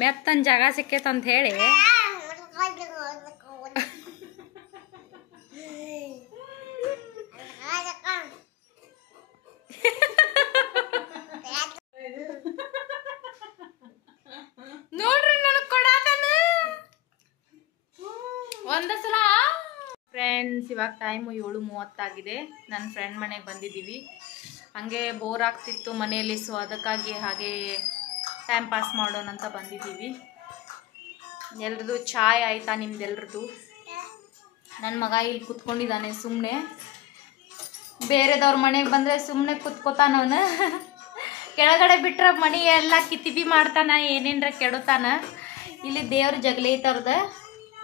ಮೆತ್ತನ ಜಾಗ ಸಿಕ್ಕೈತೆ ಅಂತ ಹೇಳಿ ನೋಡ್ರಿ ನನಗೆ ಕೊಡಾಕನ ಒಂದ ಸಲ ಫ್ರೆಂಡ್ಸ್ ಇವಾಗ ಟೈಮು 7:30 ಆಗಿದೆ. ನನ್ನ ಫ್ರೆಂಡ್ ಮನೆಗೆ ಬಂದಿದ್ದೀವಿ. ಹಾಗೆ ಬೋರ್ ಆಗ್ತಿತ್ತು ಮನೆಯಲ್ಲಿ, ಸೊ ಅದಕ್ಕಾಗಿ ಹಾಗೆ ಟೈಮ್ ಪಾಸ್ ಮಾಡೋಣ ಅಂತ ಬಂದಿದ್ದೀವಿ. ಎಲ್ರದ್ದು ಚಾಯ್ ಆಯಿತಾ ನಿಮ್ದೆಲ್ರದ್ದು? ನನ್ನ ಮಗ ಇಲ್ಲಿ ಕುತ್ಕೊಂಡಿದ್ದಾನೆ ಸುಮ್ಮನೆ. ಬೇರೆದವ್ರ ಮನೆಗೆ ಬಂದರೆ ಸುಮ್ಮನೆ ಕುತ್ಕೋತಾನವನು. ಕೆಳಗಡೆ ಬಿಟ್ರೆ ಮಣಿ ಎಲ್ಲ ಕಿತ್ತಿಬಿ ಮಾಡ್ತಾನ, ಏನೇನ್ರ ಕೆಡುತ್ತಾನ. ಇಲ್ಲಿ ದೇವ್ರ ಜಗಲಿ ಐತವ್ರದ.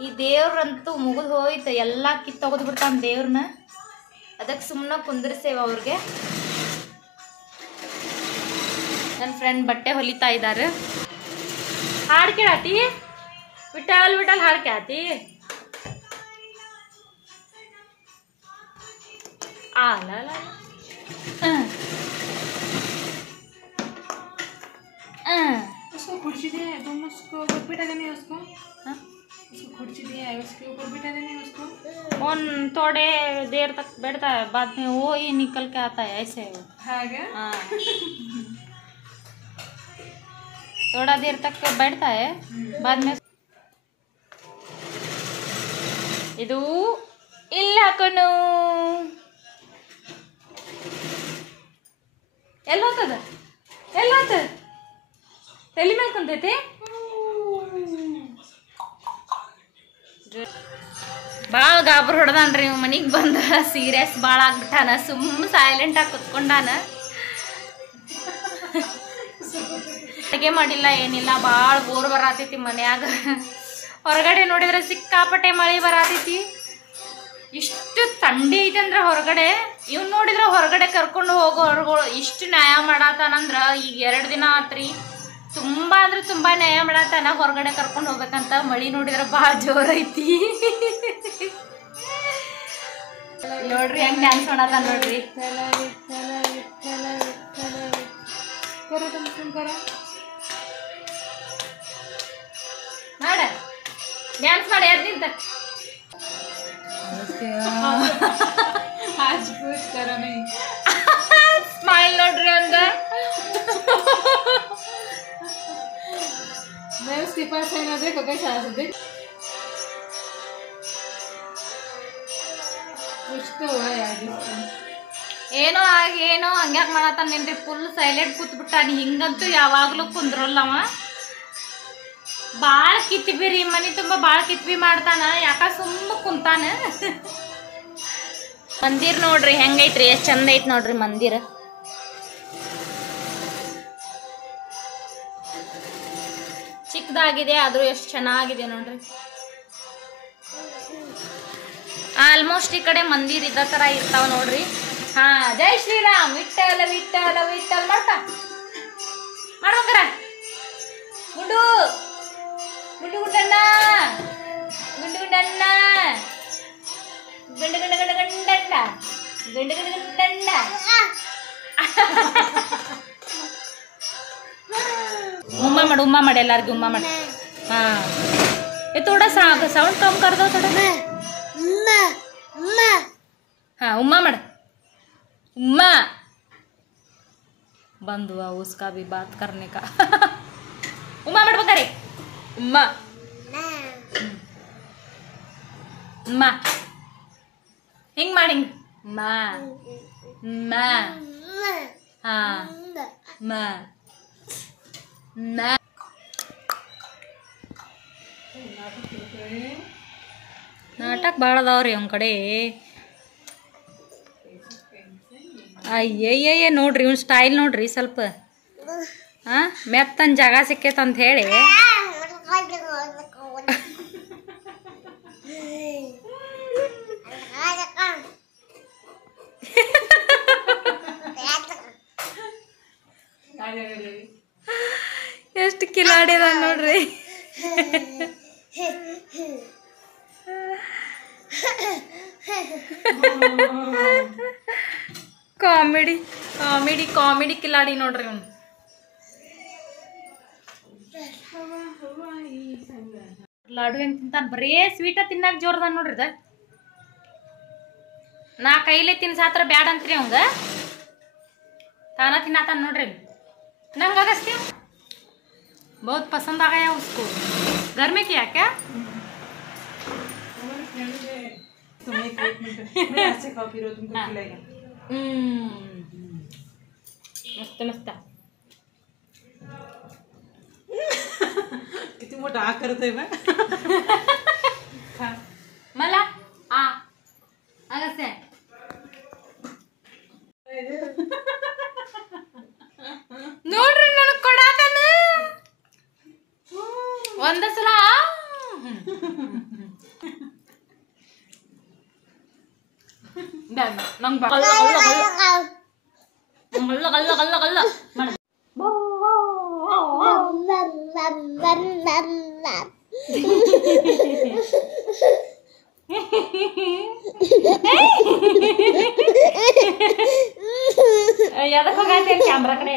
ಈ ದೇವ್ರಂತೂ ಮುಗಿದು ಹೋಯ್ತು, ಎಲ್ಲ ಕಿತ್ತೊಗೆದು ಬಿಡ್ತಾನೆ ದೇವ್ರನ್ನ. ಅದಕ್ಕೆ ಸುಮ್ಮನೆ ಕುಂದ್ರಿಸೇವ ಅವ್ರಿಗೆ. ನನ್ನ ಫ್ರೆಂಡ್ ಬಟ್ಟೆ ಹೊಲಿತಾ ಇದ್ದಾರೆ. ಹಾಡು ಕೇಳಾತಿ? ವಿಠಲ್ ವಿಠಲ್ ಹಾಡು ಕೇಳಾತಿ? ಆಲ उसको कुर्सी दे, तुम उसको ऊपर बिठा देने उसको। हाँ, उसको कुर्सी दिया है, उसके ऊपर बिठा देने उसको। और थोड़े देर तक बैठता है, बाद में वो ही निकल के आता है ऐसे। हाँ क्या? हाँ, थोड़ा देर तक बैठता है, बाद में ಇದು ಇಲ್ಲ ಕಣು. ಎಲ್ಲೋತದ ಎಲ್ಲೋತದ ತಲೆ ಮೇಲೆ ಕುಂತೈತಿ. ಭಾಳ ಗಾಬರ್ ಹೊಡೆದಾನ್ರಿ ಇವ್. ಮನಿಗೆ ಬಂದ ಸೀರಿಯಸ್ ಭಾಳ ಆಗ್ಬಿಟ್ಟಾನ. ಸುಮ್ಮ ಸೈಲೆಂಟಾಗಿ ಕುತ್ಕೊಂಡಾನ. ಅಡುಗೆ ಮಾಡಿಲ್ಲ ಏನಿಲ್ಲ, ಭಾಳ ಬೋರ್ ಬರತೈತಿ ಮನ್ಯಾಗ. ಹೊರಗಡೆ ನೋಡಿದ್ರೆ ಸಿಕ್ಕಾಪಟ್ಟೆ ಮಳೆ ಬರತೈತಿ. ಇಷ್ಟು ಥಂಡಿ ಐತೆ ಅಂದ್ರೆ ಹೊರಗಡೆ. ಇವ್ ನೋಡಿದ್ರೆ ಹೊರಗಡೆ ಕರ್ಕೊಂಡು ಹೋಗೋ ಹೊರಗಳು ಇಷ್ಟು ನ್ಯಾಯ ಮಾಡತ್ತಾನಂದ್ರ ಈಗ 2 ದಿನ ಆತ್ರಿ. ತುಂಬಾ ಅಂದ್ರೆ ತುಂಬಾ ನ್ಯಾಯ ಮಾಡತ್ತಾನ ಹೊರಗಡೆ ಕರ್ಕೊಂಡು ಹೋಗ್ಬೇಕಂತ. ಮಳಿ ನೋಡಿದ್ರೆ ಭಾಳ ಜೋರೈತಿ. ನೋಡ್ರಿ ಹೆಂಗ್ ಡ್ಯಾನ್ಸ್ ಮಾಡತ್ತಾನ ನೋಡ್ರಿ. ಮಾಡ ಡ್ಯಾನ್ಸ್ ಮಾಡಿ ಯಾರು ನಿಂತ. आज कुछ करो नहीं. ಸ್ಮೈಲ್ ನೋಡ್ರಿ ಅಂದ. मैं उसके पास है ना, देखो कैसा है. देख कुछ तो हुआ यार इसको. ಏನೋ ಆಗಿ ಏನೋ ಹಂಗ್ಯಾಕ್ ಮಾಡತ್ತಾನ ನಿನ್ರಿ. Full silent ಕೂತ್ಬಿಟ್ಟಾನಿ. ಹಿಂಗಂತೂ ಯಾವಾಗ್ಲೂ ಕುಂದ್ರಲ್ಲವ. ಭಾಳ ಕಿತ್ಬಿರಿ ಮನಿ ತುಂಬ ಭಾಳ ಕಿತ್ಬಿ ಮಾಡ್ತಾನ. ಯಾಕ ಸುಮ್ಮ ಕುಂತಾನ. ಮಂದಿರ್ ನೋಡ್ರಿ ಹೆಂಗೈತ್ರಿ, ಎಷ್ಟು ಚಂದ ಐತ್ ನೋಡ್ರಿ ಮಂದಿರ. ಚಿಕ್ಕದಾಗಿದೆ ಆದ್ರೂ ಎಷ್ಟು ಚೆನ್ನಾಗಿದೆ ನೋಡ್ರಿ. ಆಲ್ಮೋಸ್ಟ್ ಈ ಕಡೆ ಮಂದಿರ್ ಇದ ತರ ಇರ್ತಾವ ನೋಡ್ರಿ. ಹಾ, ಜೈ ಶ್ರೀರಾಮ್. ವಿಠಲ ವಿಠಲ ವಿಠಲ್ ಮಾಡ್ತಾ ಮಾಡ್ಬೇಕಾರ. ಗುಂಡು ಗುಂಡು ಗುಂಡಣ್ಣ ಗುಂಡು ಗುಂಡಣ್ಣ ಗಂಡ ಗಂಡ ಗಂಡ ಗಂಡಣ್ಣ ಗಂಡ ಗಂಡ ಗಂಡಣ್ಣ. उम्मा माड़ ಎಲ್ಲಾರ್ಗಿ उम्मा माड़. हाँ, ये थोड़ा सा साउंड कम कर दो थोड़ा. हाँ, उम्मा माड़. उम्मा बंद हुआ उसका भी बात करने का. उम्मा माड़ बकरे. उम्मा उम्मा ಹಿಂಗ್ ಮಾಡಿ. ಮಾ ಮಾ. ಹಾ, ಮಾ ಮಾ. ನಾಟಕ ಭಾಳ ಅದಾವ್ರಿ ಅವ್ನ ಕಡೆ. ಅಯ್ಯಯ್ಯ ನೋಡ್ರಿ ಇವ್ನ ಸ್ಟೈಲ್ ನೋಡ್ರಿ ಸ್ವಲ್ಪ. ಹಾಂ, ಮೆತ್ತನ ಜಾಗ ಸಿಕ್ಕೈತೆ ಅಂತ ಹೇಳಿ ಎಷ್ಟು ಕಿಲಾಡಿ ಅದ ನೋಡ್ರಿ. ಕಾಮಿಡಿ ಕಾಮಿಡಿ ಕಾಮಿಡಿ ಕಿಲಾಡಿ ನೋಡ್ರಿ ಅವ್ನು. ಲಾಡು ಹೆಂಗೆ ತಿಂತಾನ, ಬರೇ ಸ್ವೀಟ ತಿನ್ನಾಕ ಜೋರದ ನೋಡ್ರಿ ಅದ. ನಾ ಕೈಲೇ ತಿನ್ಸಾತ್ರ ಬ್ಯಾಡ ಅಂತ್ರಿ ಅವಂಗ, ತಾನ ತಿನ್ನಾತಾನ ನೋಡ್ರಿ. ನಂಗೆ अगस्त्य बहुत पसंद आ गया उसको. घर में किया क्या? तुम एक मिनट मैं ऐसे कॉफी रो तुमको खिलाएगा. मस्त मस्त. किती मोठा आ करतोय बा. मला आ अगस्त्य ನೋಡ್ರಿ ನನಗೆ ಕೊಡಾತಾನ ಒಂದ ಸಲ. ನಂಗೆ ಗಲ್ಲ ಗಲ್ಲ ಗಲ್ಲ ಗಲ್ಲ ಮಾಡ. ಯಾವ್ದಕ್ಕೆ ಹೋಗತ್ತೆ ಕ್ಯಾಮ್ರಾ ಕಡೆ.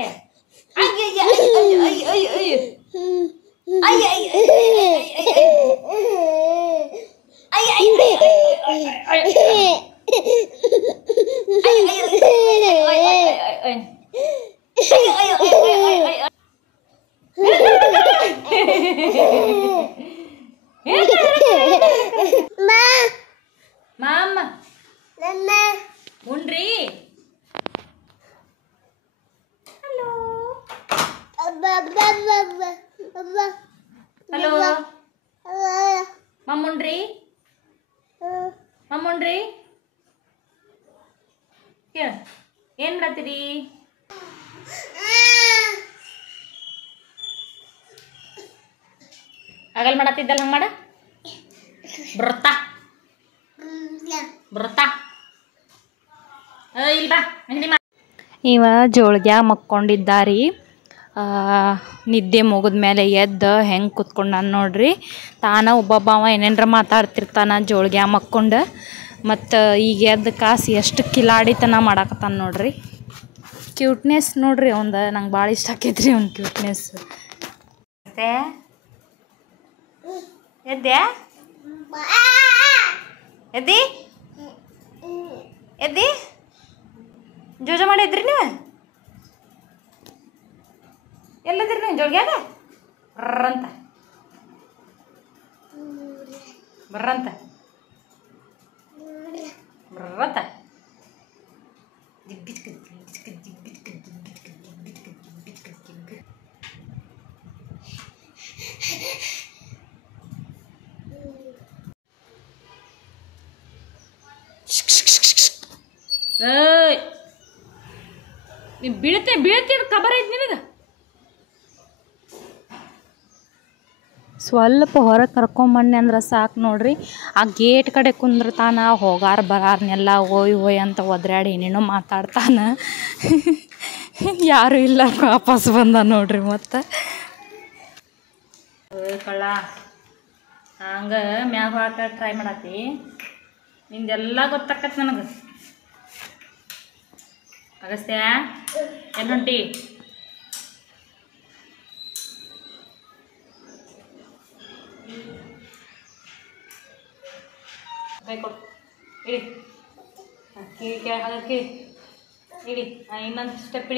ಮಾಮ ಉಣ್ರಿ. ಹಲೋ ಹಲೋ ಮಮ್ಮುಣ್ರಿ ಮಮ್ಮುಣ್ರಿ ಕೇಳ ಏನ್ ಮಾಡತ್ತೀರಿ? ಆಗಲ್ ಮಾಡತ್ತಿದ್ದಲ್ಲ ಹಂಗ ಮಾಡ. ಬರುತ್ತಾ ಬರುತ್ತಾ ಇಲ್ವಾ? ಇವ ಜೋಳ್ಗ್ಯಾ ಮಕ್ಕೊಂಡಿದ್ದಾರಿ. ನಿದ್ದೆ ಮುಗಿದ ಮೇಲೆ ಎದ್ದು ಹೆಂಗೆ ಕುತ್ಕೊಂಡಾನ ನೋಡ್ರಿ. ತಾನ ಒಬ್ಬೊಬ್ಬವ ಏನೇನ್ರ ಮಾತಾಡ್ತಿರ್ತಾನ ಜೋಳ್ಗ್ಯಾ ಮಕ್ಕೊಂಡು. ಮತ್ತು ಈಗ ಎದ್ದು ಕಾಸು ಎಷ್ಟು ಕಿಲಾಡಿತನ ಮಾಡಾಕತ್ತಾನ ನೋಡ್ರಿ. ಕ್ಯೂಟ್ನೆಸ್ ನೋಡ್ರಿ ಅವಂದ, ನಂಗೆ ಭಾಳ ಇಷ್ಟ ಆಕೈತ್ರಿ ಅವ್ನ ಕ್ಯೂಟ್ನೆಸ್. ಎದ್ದೆ ಎದ್ದಿ ಎದ್ದಿ ಜೋಜ ಮಾಡಿದ್ರಿ ನೀವು? ಎಲ್ಲದ್ರಿ ನೀವು ಜೋಳ್ಗ್ಯಾಗ? ಬರ್ರಂತ ಬರ್ರಂತ ಬರ್ರಂತ ಏಯ್ ನೀ ಬೀಳ್ತಿ ಖಬರ್ ಐತಿ ನಿನಗೆ? ಸ್ವಲ್ಪ ಹೊರಗೆ ಕರ್ಕೊಂಬನ್ನಿ ಅಂದ್ರೆ ಸಾಕು ನೋಡ್ರಿ. ಆ ಗೇಟ್ ಕಡೆ ಕುಂದ್ರತಾನ, ಹೋಗಾರ ಬರಾರ್ನೆಲ್ಲ ಓಯ್ ಅಂತ ಒದ್ರಾಡಿ ಏನೇನೋ ಮಾತಾಡ್ತಾನ. ಯಾರು ಇಲ್ಲ ವಾಪಸ್ ಬಂದ ನೋಡ್ರಿ. ಮತ್ತು ಕಳ್ಳ ಹಂಗೆ ಮ್ಯಾಗ ಹಾಕ ಟ್ರೈ ಮಾಡತ್ತಿ. ನಿಂದೆಲ್ಲ ಗೊತ್ತಾಕತ್ ನನಗೆ. ಅಗಸ್ತ್ಯ ಎಲ್ಲಿ ಹೊಂಟಿ? ಕೈ ಕೊಡು, ಇಡಿ. ಕಿವಿ ಕೆಳಗೆ ಹಾಕಿ ಇಡಿ. ಇನ್ನೊಂದು ಸ್ಟೆಪ್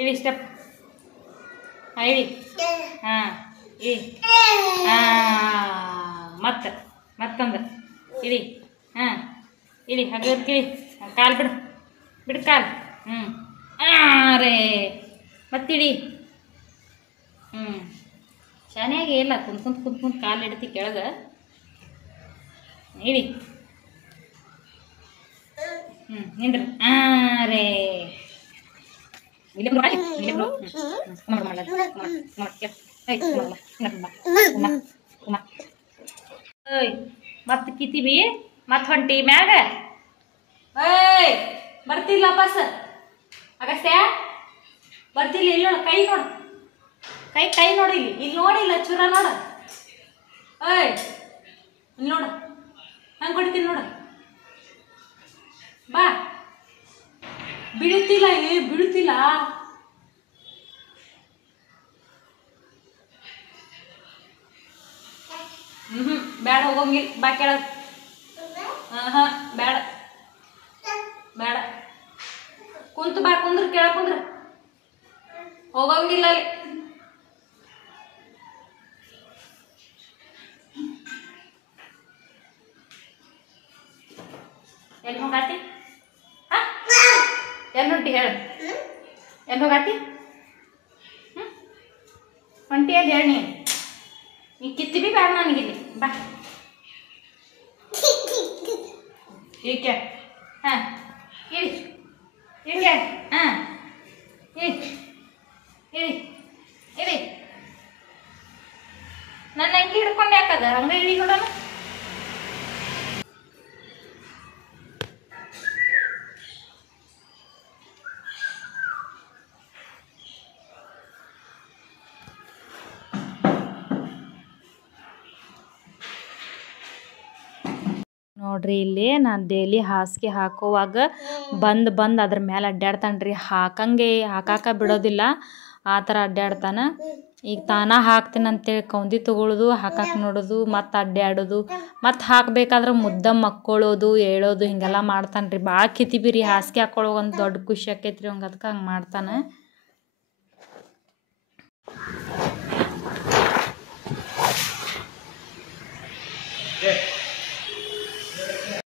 ಇಡಿ ಸ್ಟೆಪ್. ಹಾಂ ಇಡಿ. ಹಾಂ ಇಡಿ. ಮತ್ತೊಂದು ಇಡಿ. ಹಾಂ ಇಡಿ. ಹಾಗೆ ಇಡಿ. ಕಾಲು ಬಿಡು ಕಾಲು. ರೇ ಮತ್ತಿಡಿ. ಶಾನ್ಯಾಗೆ ಇಲ್ಲ, ಕುಂತ್ಕೊಂಡು ಕಾಲು ಇಡ್ತಿ ಕೆಳಗೆ. ಇಡಿ. ನಿಂದ್ರಿ. ರೇ ಮತ್ತೆ ಕಿತ್ತೀವಿ. ಮತ್ತೆ ಹೊಂಟಿ ಮ್ಯಾಗ. ಏಯ್ ಬರ್ತಿಲ್ಲ ವಾಪಸ್. ಅಗಸ್ತ್ಯ ಬರ್ತಿಲ್ಲ. ಇಲ್ಲಿ ನೋಡು, ಕೈ ನೋಡು, ಕೈ ನೋಡಿ. ಇಲ್ಲಿ ನೋಡಿಲ್ಲ ಚೂರ ನೋಡು. ಏಯ್ ಇಲ್ಲಿ ನೋಡು, ಹಂಗೆ ಹೊಡಿತೀನಿ ನೋಡು. ಬಾ. ಬಿಡುತ್ತಿಲ್ಲ ಬಿಡುತ್ತಿಲ್ಲ. ಬೇಡ ಹೋಗಂಗಿಲ್ಲ ಬಾ ಕೆಳಗೆ ಹಾಂ ಬೇಡ ಬೇಡ ಕುಂತು ಬಾ ಕುಂದ್ರ ಕೆಳಗೆ ಕುಂದ್ರ ಹೋಗಂಗಿಲ್ಲ ಅಲ್ಲಿ ಎಲ್ಲಿ ಹೋಗಾತಿ ಹಾಂ ಎಲ್ಲಿ ಹೊಂಟಿ ಹೇಳು ಎಲ್ಲಿ ಹೋಗಾತಿ ಹೊಂಟಿ ಅಲ್ಲಿ ಹೇಳಿ ನೀ ಕಿತ್ತಿ ಬಿ ಬೇಡ ನನಗಿಲ್ಲಿ ಬಾ ಈಕೆ ಹಾಂ ಇಳಿ ಇಳಿಗೆ ಹಾಂ ಇಳಿ ಇಳಿ ಇಳಿ ನನ್ನ ಅಂಗಿ ಹಿಡ್ಕೊಂಡು ಯಾಕದ ಹಂಗೆ ಇಳಿ ನೋಡೋಣ ನೋಡ್ರಿ ಇಲ್ಲಿ ನಾನು ಡೈಲಿ ಹಾಸಿಗೆ ಹಾಕೋವಾಗ ಬಂದು ಅದ್ರ ಮೇಲೆ ಅಡ್ಡಾಡ್ತಾನೆ ರೀ ಹಾಕಾಕ ಬಿಡೋದಿಲ್ಲ ಆ ಥರ ಅಡ್ಡಾಡ್ತಾನೆ ಈಗ ತಾನ ಹಾಕ್ತೀನಿ ಅಂತೇಳಿ ಕೌಂದಿ ತೊಗೊಳೋದು ಹಾಕಕ್ಕೆ ನೋಡೋದು ಮತ್ತು ಅಡ್ಡಾಡೋದು ಮತ್ತು ಹಾಕಬೇಕಾದ್ರೆ ಮುದ್ದ ಮಕ್ಕೊಳ್ಳೋದು ಹೇಳೋದು ಹಿಂಗೆಲ್ಲ ಮಾಡ್ತಾನೆ ರೀ ಭಾಳ ಕಿತಿಬಿ ರೀ ಹಾಸಿಗೆ ಹಾಕೊಳ್ಳೋ ಒಂದು ದೊಡ್ಡ ಖುಷಿ ಆಕೈತೆ ರೀ ಹಂಗೆ ಅದಕ್ಕೆ ಹಂಗೆ ಮಾಡ್ತಾನೆ